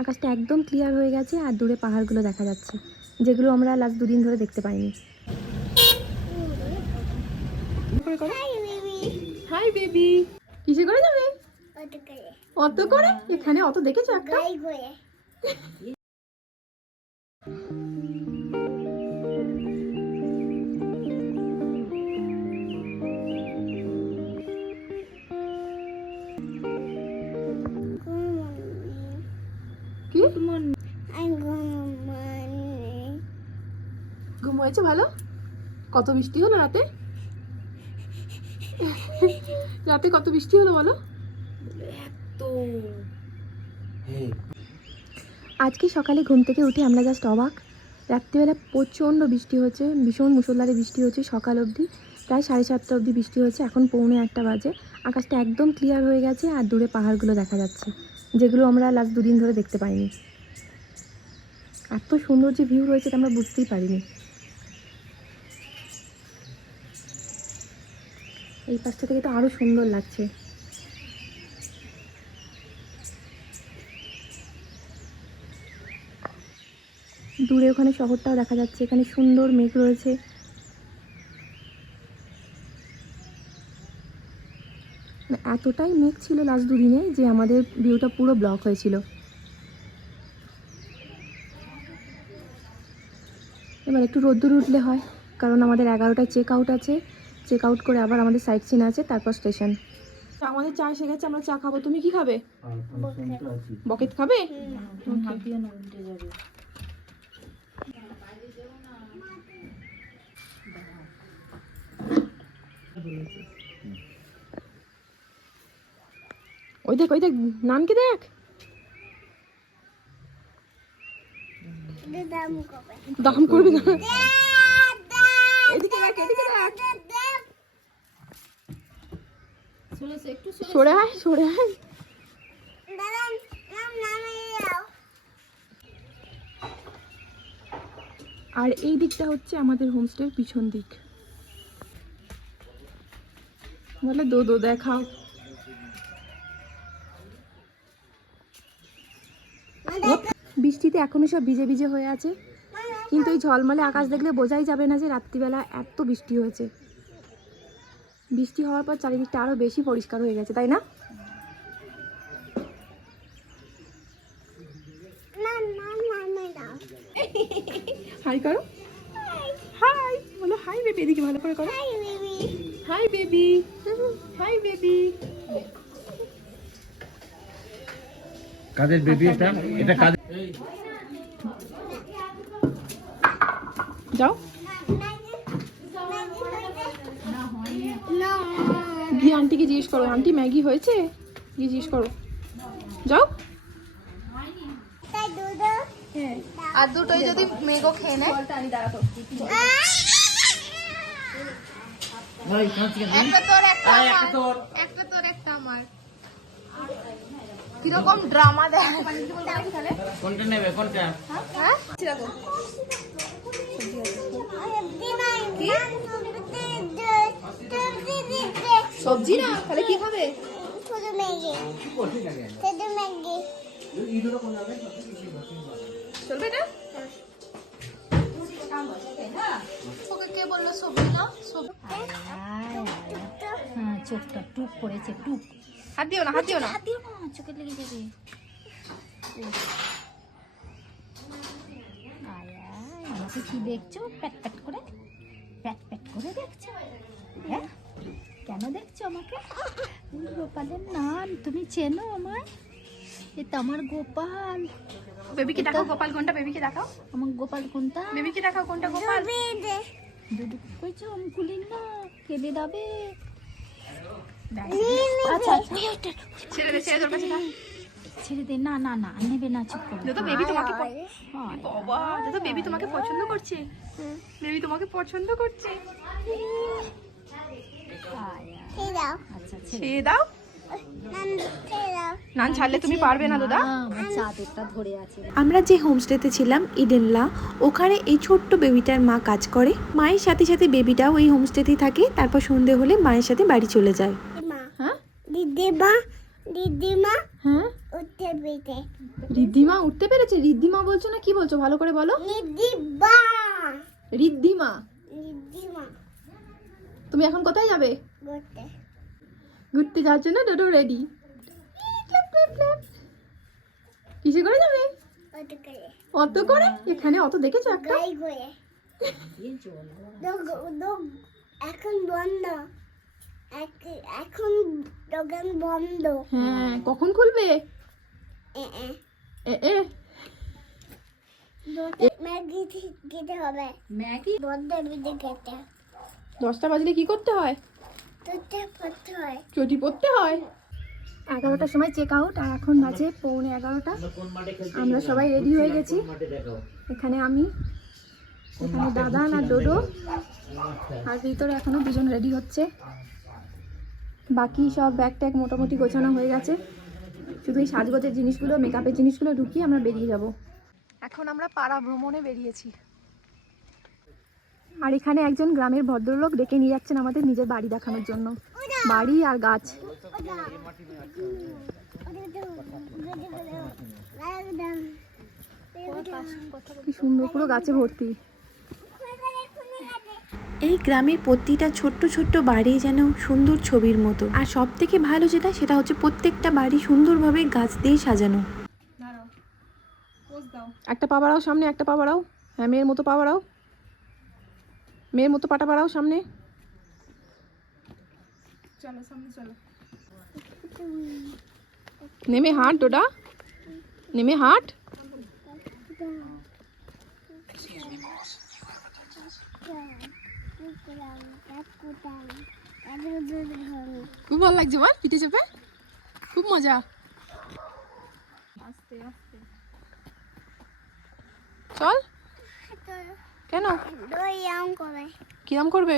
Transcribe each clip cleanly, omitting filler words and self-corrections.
আকাশটা একদম ক্লিয়ার হয়ে গেছে আর দূরে পাহাড়গুলো দেখা যাচ্ছে, যেগুলো আমরা লাস্ট দুদিন ধরে দেখতে পাইনি। হাই বেবি, কিসে করে যাবে? অত করে? এখানে অত দেখেছো একটা? কি ঘুম হয়েছে ভালো? কত বৃষ্টি হলো রাতে? রাতে কত বৃষ্টি হলো বলো? আজকে সকালে ঘুম থেকে উঠে আমরা জাস্ট অবাক। রাত্রিবেলা প্রচণ্ড বৃষ্টি হচ্ছে, ভীষণ মুষলধারে বৃষ্টি হচ্ছে সকাল অবধি, প্রায় 7:30 অবধি বৃষ্টি হচ্ছে। এখন 1:45 বাজে, আকাশটা একদম ক্লিয়ার হয়ে গেছে আর দূরে পাহাড়গুলো দেখা যাচ্ছে, যেগুলো আমরা লাস্ট দুদিন ধরে দেখতে পাইনি। এত সুন্দর যে ভিউ রয়েছে আমরা বুঝতেই পারিনি। এই পাশটা থেকে তো আরো সুন্দর লাগছে। দূরে ওখানে শহরটাও দেখা যাচ্ছে, এখানে সুন্দর মেঘ রয়েছে। এতটাই মেঘ ছিল লাস্ট দুদিনে যে আমাদের ভিউটা পুরো ব্লক হয়েছিল। এবার একটু রোদ্দুর উঠলে হয়, কারণ আমাদের 11টায় চেক আউট আছে। চেক আউট করে আবার আমাদের সাইট সিন আছে, তারপর স্টেশন। আমাদের চা এসে গেছে, আমরা চা খাবো। তুমি কি খাবে? বকেট খাবে? ওই দেখ ওই দেখ, নানকে দেখ। দাম করবি না। এদিকে দেখ, এদিকে দেখ। সরে আয়, সরে আয়। আর এই দিকটা হচ্ছে আমাদের হোমস্টের পিছন দিক। বলে দো দেখাও। বৃষ্টিতে এখনো সব ভিজে ভিজে হয়ে আছে, কিন্তু এই ঝলমলে আকাশ দেখলে বোঝাই যাবে না যে রাত্রিবেলা এত বৃষ্টি হয়েছে। বৃষ্টি হওয়ার পর চারিদিকটা আরো বেশি পরিষ্কার হয়ে গেছে, তাই না? হাই করো, হাই বলো। হাই বেবি, এদিকে ভালো করে করো। Hi baby, hi baby. কাদের বেবি এটা? এটা কাদের? যাও গিয়ে আন্টিকে জিজ্ঞেস করো, আন্টি ম্যাগি হয়েছে? গিয়ে জিজ্ঞেস করো, যাও। আর দুটোই যদি মেগো খেয়ে নেয়। একটা আমার কিরকম ড্রামা দেয়। কোনটা নেবে? কোনটা? হ্যাঁ সবজি না, তাহলে কি খাবে? চলবে না? ওকে কে বললো সবজি না? হ্যাঁ, চোখটা টুক করেছে, টুক। হাত দিও না, হাত দিও না, হাত দিও না, চোখে লেগে যাবে। আমাকে কি দেখছো? প্যাট প্যাট করে, প্যাট প্যাট করে দেখছো? হ্যাঁ, কেন দেখছো আমাকে? গোপালের নাম তুমি চেনো আমায়? এটা আমার গোপাল। বেবিকে দেখাও গোপাল কোনটা, বেবিকে দেখাও। আমার গোপাল কোনটা? বেবিকে দেখাও কোনটা গোপাল। দুধ কইছো অঙ্কুলিন না, কেঁদে যাবে। আচ্ছা আচ্ছা, ছেড়ে দে, ছেড়ে তোর কাছে থাক। ছেড়ে দে। না না না, নেবে না, চুপ করো। যত বেবি তোমাকে বাবা, যত বেবি তোমাকে পছন্দ করছে। বেবি তোমাকে পছন্দ করছে। আচ্ছা ছেড়ে দাও। নান ছাড়লে তুমি পারবে না দাদা। আমার চাদরটা ধরে আছে। আমরা যে হোমস্টেতে ছিলাম ইডেনলা, ওখানে এই ছোট্ট বেবিটার মা কাজ করে। মায়ের সাথে সাথে বেবিটাও এই হোমস্টেতেই থাকে। তারপর সন্ধে হলে মায়ের সাথে বাড়ি চলে যায়। হ্যাঁ দিদিমা, দিদিমা, হ্যাঁ পেরেছে রিদ্ধিমা উঠতে পেরেছে? রিদ্ধিমা বলছো না কি বলছো, ভালো করে বলো। রিদ্ধিমা রিদ্ধিমা। রিদ্ধিমা তুমি এখন কোথায় যাবে? করতে ঘুরতে যাওয়ার জন্য ডোডো রেডি। কিসে করে যাবে? ওটা করে অত করে? এখানে অত দেখেছো একটা? গাই করে এখন বন্ধ এখন দোকান বন্ধ হ্যাঁ, কখন খুলবে? এ এ এ এ ম্যাগি খেতে হবে ম্যাগি বন্ধ বিদে খেতে 10টা বাজলে কি করতে হয়? তোতে পড়তে হয় চটি পড়তে হয়। 11টার সময় চেক আউট, আর এখন বাজে 11:15। কোন মাঠে খেলতে আমরা সবাই রেডি হয়ে গেছি। মাঠে দেখাও এখানে আমি, এখানে দাদা আর ডোডো, আর ভিতরে এখনো দুজন রেডি হচ্ছে। বাকি সব ব্যাগ ট্যাগ মোটামুটি গোছানো হয়ে গেছে, শুধু এই সাজগোজের জিনিসগুলো, মেকআপের জিনিসগুলো ঢুকিয়ে আমরা বেরিয়ে যাব। এখন আমরা পাড়া ভ্রমণে বেরিয়েছি, আর এখানে একজন গ্রামের ভদ্রলোক ডেকে নিয়ে যাচ্ছেন আমাদের নিজের বাড়ি দেখানোর জন্য। বাড়ি আর গাছ, কি সুন্দর, পুরো গাছে ভর্তি। এই গ্রামের প্রতিটা ছোট্ট ছোট্ট বাড়ি যেন সুন্দর ছবির মতো। আর সব থেকে ভালো যেটা, সেটা হচ্ছে প্রত্যেকটা বাড়ি সুন্দরভাবে গাছ দিয়ে সাজানো। একটা পা বাড়াও সামনে, একটা পা বাড়াও। হ্যাঁ, মেয়ের মতো পা বাড়াও, মেয়ের মতো পাটা বাড়াও সামনে। চলো সামনে চলো। নেমে হাঁট ডোডা, নেমে হাঁট। খুব ভালো লাগছে বল, পিঠে চেপে খুব মজা। চল। কেন? দই আম করে কিরম করবে?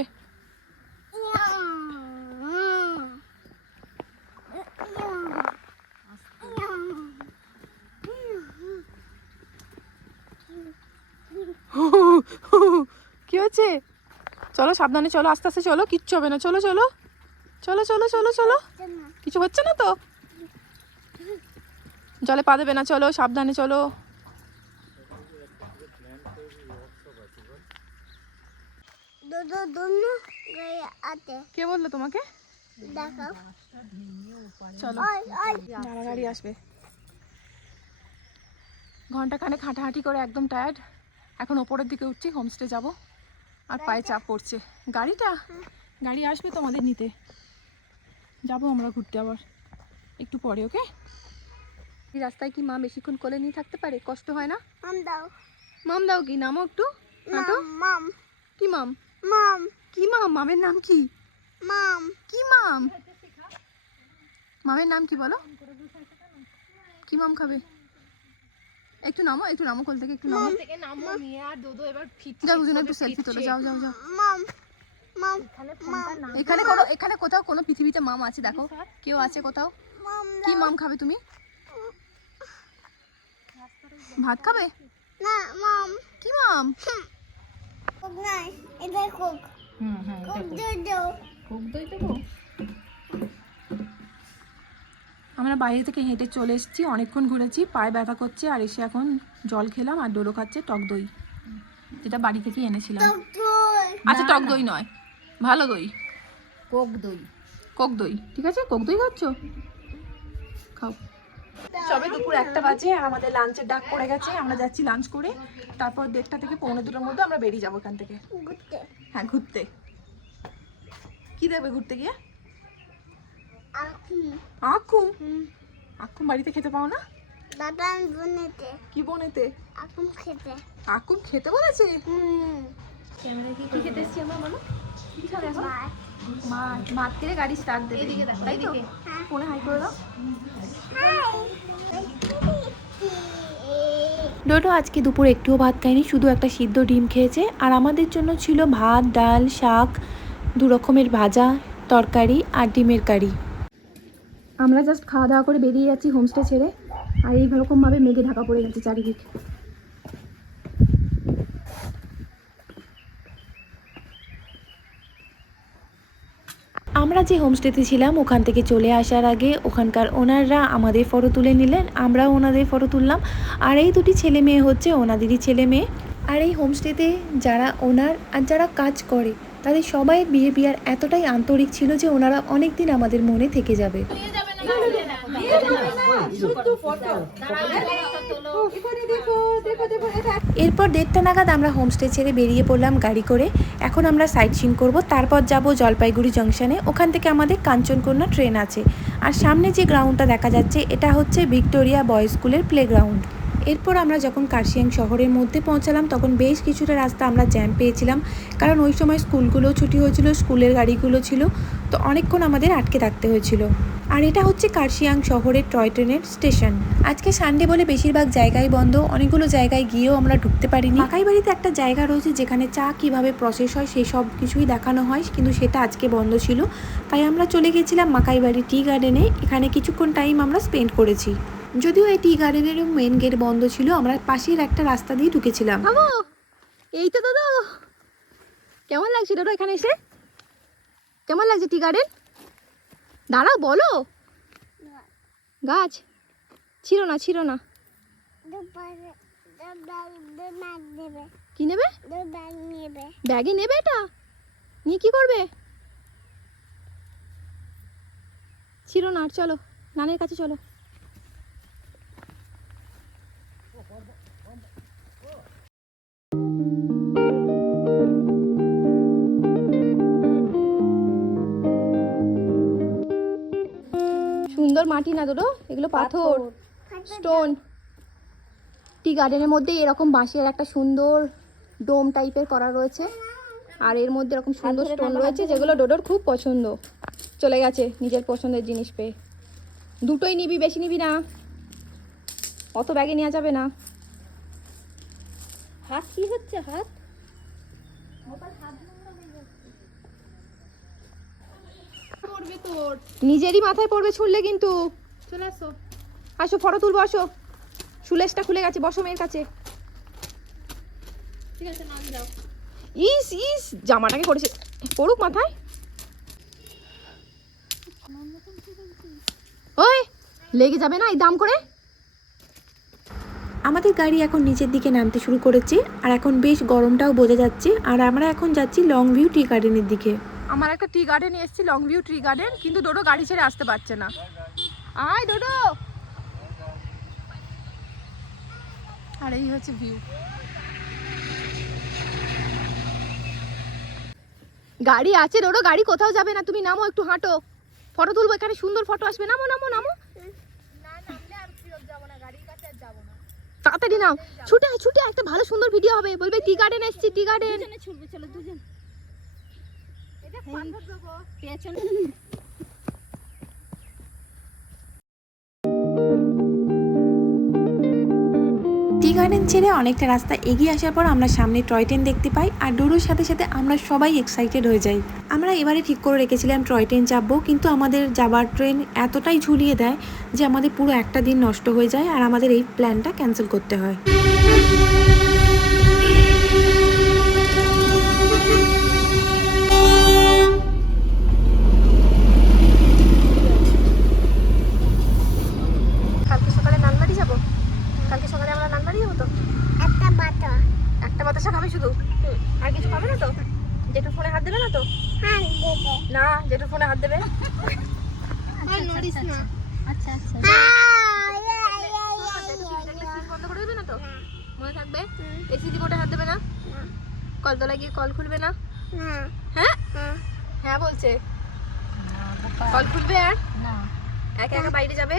কি হচ্ছে? চলো সাবধানে চলো, আস্তে আস্তে চলো, কিচ্ছু হবে না। চলো চলো চলো চলো চলো চলো, কিছু হচ্ছে না তো? জলে পা দেবে না, চলো সাবধানে চলো। দুনো গায়ে আতে কে বললো তোমাকে? দেখাও চলো, ওই ওই দাঁড়া, গাড়ি আসবে। ঘন্টাখানেক হাঁটাহাঁটি করে একদম টায়ার্ড। এখন ওপরের দিকে উঠছি, হোমস্টে যাব। আর পায়ে চাপ পড়ছে। গাড়ি আসবে তোমাদের নিতে, যাবো আমরা ঘুরতে আবার একটু পরে। ওকে? এই রাস্তায় কি মা বেশিক্ষণ কোলে নিয়ে থাকতে পারে? কষ্ট হয় না? মাম দাও মাম দাও কি? নামো একটু, হাঁটো। মাম কি মাম? মাম কি মাম? মামের নাম কি? মাম কি মাম? মামের নাম কি বলো? কি মাম খাবে? একটু নামো, একটু নামো কোল থেকে, একটু নামো। যাও দুজনে একটু সেলফি তোলো, যাও যাও যাও। মাম মাম মাম এখানে কোথাও কোনো পৃথিবীতে মাম আছে? দেখো কেউ আছে কোথাও? মাম কি মাম খাবে তুমি? ভাত খাবে? না মাম কি মাম? কোক নাই এটা কোক কোক দাও আমরা বাইরে থেকে হেঁটে চলে এসেছি, অনেকক্ষণ ঘুরেছি, পায়ে ব্যথা করছে, আর এসে এখন জল খেলাম, আর ডোডো খাচ্ছে টক দই, যেটা বাড়ি থেকে এনেছিলাম। আচ্ছা, টক দই নয়, ভালো দই, কোক দই। কোক দই। ঠিক আছে, কোক দই খাচ্ছ, খাও। সবে দুপুর 1টা বাজে, আর আমাদের লাঞ্চের ডাক পড়ে গেছে। আমরা যাচ্ছি লাঞ্চ করে, তারপর 1:30 থেকে 1:45-র মধ্যে আমরা বেরিয়ে যাবো এখান থেকে। ঘুরতে হ্যাঁ, ঘুরতে। কি দেখবে ঘুরতে গিয়ে? আকুম আকুম? আকুম বাড়িতে খেতে পাও না? দাদা বনেতে কি বনেতে? আকুম খেতে আকুম খেতে বলেছে? হুম কি খেতে এসছি আমরা বলো? কি খাবে এখন? ভাত খেলে গাড়ি স্টার্ট দেবে, তাই তো? ফোনে হাই করে দাও। ডোডো আজকে দুপুর একটুও ভাত খায়নি, শুধু একটা সিদ্ধ ডিম খেয়েছে। আর আমাদের জন্য ছিল ভাত, ডাল, শাক, 2 রকমের ভাজা, তরকারি আর ডিমের কারি। আমরা জাস্ট খাওয়া দাওয়া করে বেরিয়ে যাচ্ছি হোমস্টে ছেড়ে, আর এইরকমভাবে মেঘে ঢাকা পড়ে গেছে চারিদিক। আমরা যে হোমস্টেতে ছিলাম ওখান থেকে চলে আসার আগে ওখানকার ওনাররা আমাদের ফটো তুলে নিলেন, আমরাও ওনাদের ফটো তুললাম। আর এই দুটি ছেলে মেয়ে হচ্ছে ওনাদেরই ছেলে মেয়ে। আর এই হোমস্টেতে যারা ওনার আর যারা কাজ করে তাদের সবাই বিহেভিয়ার এতটাই আন্তরিক ছিল যে ওনারা অনেক দিন আমাদের মনে থেকে যাবে। এরপর 1:30 নাগাদ আমরা হোমস্টে ছেড়ে বেরিয়ে পড়লাম গাড়ি করে। এখন আমরা সাইট সিন করবো, তারপর যাব জলপাইগুড়ি জংশনে। ওখান থেকে আমাদের কাঞ্চনকন্যা ট্রেন আছে। আর সামনে যে গ্রাউন্ডটা দেখা যাচ্ছে এটা হচ্ছে ভিক্টোরিয়া বয়েজ স্কুলের প্লেগ্রাউন্ড। এরপর আমরা যখন কার্শিয়াং শহরের মধ্যে পৌঁছালাম তখন বেশ কিছুটা রাস্তা আমরা জ্যাম পেয়েছিলাম, কারণ ওই সময় স্কুলগুলো ছুটি হয়েছিল, স্কুলের গাড়িগুলো ছিল, তো অনেকক্ষণ আমাদের আটকে থাকতে হয়েছিল। আর এটা হচ্ছে কার্শিয়াং শহরের টয় ট্রেনের স্টেশন। আজকে সানডে বলে বেশিরভাগ জায়গায় বন্ধ, অনেকগুলো জায়গায় গিয়েও আমরা ঢুকতে পারিনি। মাকাই বাড়িতে একটা জায়গা রয়েছে যেখানে চা কিভাবে প্রসেস হয় সেই সব কিছুই দেখানো হয়, কিন্তু সেটা আজকে বন্ধ ছিল। তাই আমরা চলে গেছিলাম মাকাই বাড়ি টি গার্ডেনে। এখানে কিছুক্ষণ টাইম আমরা স্পেন্ড করেছি। যদিও এই টি গার্ডেনের মেন গেট বন্ধ ছিল, আমরা পাশের একটা রাস্তা দিয়ে ঢুকেছিলাম। এই তো দাদা, কেমন লাগছে দাদা এখানে এসে? কেমন লাগছে টি গার্ডেন? দাঁড়াও বলো। গাছ ছিল না কি নেবে? ব্যাগে নেবে? এটা নিয়ে কি করবে? ছিল না। আর চলো নানের কাছে চলো। সুন্দর মাটি না দুটো, এগুলো পাথর, স্টোন। টি গার্ডেনের মধ্যে এরকম বাঁশের একটা সুন্দর ডোম টাইপের করা রয়েছে, আর এর মধ্যে এরকম সুন্দর স্টোন রয়েছে যেগুলো ডোডোর খুব পছন্দ। চলে গেছে নিজের পছন্দের জিনিস পেয়ে। দুটোই নিবি, বেশি নিবি না, অত ব্যাগে নেওয়া যাবে না। হাত কি হচ্ছে? হাত নিজেরই মাথায় পড়বে ছুড়লে কিন্তু। চলে আসো, আসো ফটো তুলবো, আসো। শুলেসটা খুলে গেছে, বসো মেয়ের কাছে। ঠিক আছে, নাম দাও। ইস ইস, জামাটাকে করেছে, পড়ুক মাথায়। ওই লেগে যাবে না এই দাম করে। আমাদের গাড়ি এখন নিচের দিকে নামতে শুরু করেছে, আর এখন বেশ গরমটাও বোঝা যাচ্ছে। আর আমরা এখন যাচ্ছি লং ভিউ টি গার্ডেনের দিকে। আমার একটা টি গার্ডেনে এসেছি, লং ভিউ টি গার্ডেন, কিন্তু ডোডো গাড়ি ছেড়ে আসতে পারছে না। আয় ডোডো। আর এই হচ্ছে ভিউ। গাড়ি আছে ডোডো, গাড়ি কোথাও যাবে না, তুমি নামো, একটু হাঁটো, ফটো তুলবো, এখানে সুন্দর ফটো আসবে। নামো নামো নামো। তাড়াতাড়ি নাও, ছুটে ছুটে, একটা ভালো সুন্দর ভিডিও হবে, বলবে টি গার্ডেন এসেছি, টি গার্ডেন। চলো দুজন। টি গার্ডেন ছেড়ে অনেকটা রাস্তা এগিয়ে আসার পর আমরা সামনে টয় ট্রেন দেখতে পাই, আর ডোডোর সাথে সাথে আমরা সবাই এক্সাইটেড হয়ে যাই। আমরা এবারে ঠিক করে রেখেছিলাম টয় ট্রেন চাপবো, কিন্তু আমাদের যাবার ট্রেন এতটাই ঝুলিয়ে দেয় যে আমাদের পুরো একটা দিন নষ্ট হয়ে যায়, আর আমাদের এই প্ল্যানটা ক্যান্সেল করতে হয়। কালকে সকালে নানবাড়ি যাবো। কালকে সকালে আমরা নানবাড়ি যাবো তো। একটা বাতাসা খাবে শুধু, আর কিছু খাবে না তো? জেঠু ফোনে হাত দেবে না তো? না, জেঠু ফোনে হাত দেবে। আচ্ছা আচ্ছা, বন্ধ করে দেবে না তো? মনে থাকবে? এসি রিমোটে হাত দেবে না? কলতলায় গিয়ে কল খুলবে না? হ্যাঁ হ্যাঁ বলছে। কল খুলবে আর না একা একা বাইরে যাবে,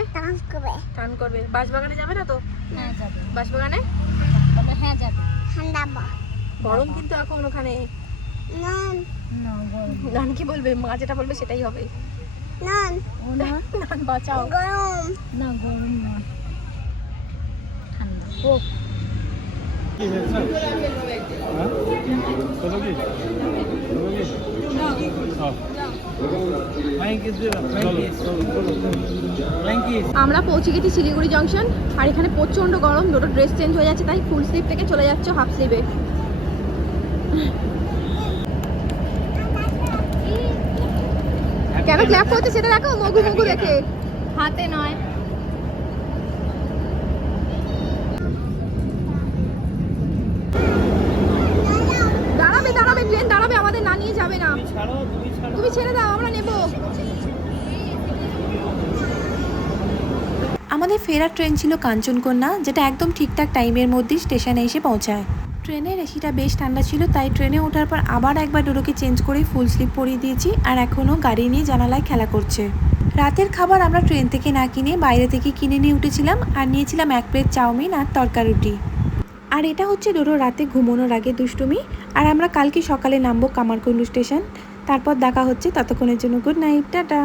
টান করবে। বাঁশবাগানে যাবে না তো? হ্যাঁ যাবে, বাঁশবাগানে তবে হ্যাঁ যাবে। গরম কিন্তু এখন ওখানে। না গরম, নান কি বলবে? মা যেটা বলবে সেটাই হবে। ও না, নান বাঁচাও। না গরম না, ঠান্ডা। ও আমরা পৌঁছে গেছি শিলিগুড়ি জংশন, আর এখানে প্রচন্ড গরম। দুটো ড্রেস চেঞ্জ হয়ে যাচ্ছে, তাই ফুল স্লিভ থেকে চলে যাচ্ছে হাফ স্লিভে। কেন ক্ল্যাপ করছে সেটা দেখো, মগু মগু দেখে। হাতে নয়। দাঁড়াবে দাঁড়াবে, ট্রেন দাঁড়াবে, আমাদের না নিয়ে যাবে না। তুমি ছেড়ে দাও, আমরা নেবো। আমাদের ফেরার ট্রেন ছিল কাঞ্চনকন্যা, যেটা একদম ঠিকঠাক টাইমের মধ্যেই স্টেশনে এসে পৌঁছায়। ট্রেনের এসিটা বেশ ঠান্ডা ছিল, তাই ট্রেনে ওঠার পর আবার একবার ডোরোকে চেঞ্জ করে ফুল স্লিপ পরিয়ে দিয়েছি, আর এখনও গাড়ি নিয়ে জানালায় খেলা করছে। রাতের খাবার আমরা ট্রেন থেকে না কিনে বাইরে থেকে কিনে নিয়ে উঠেছিলাম, আর নিয়েছিলাম 1 প্লেট চাউমিন আর তরকা রুটি। আর এটা হচ্ছে ডোরো রাতে ঘুমানোর আগে দুষ্টুমি। আর আমরা কালকে সকালে নামবো কামারকুণ্ডু স্টেশন। তারপর দেখা হচ্ছে, ততক্ষণের জন্য গুড নাইট, টাটা।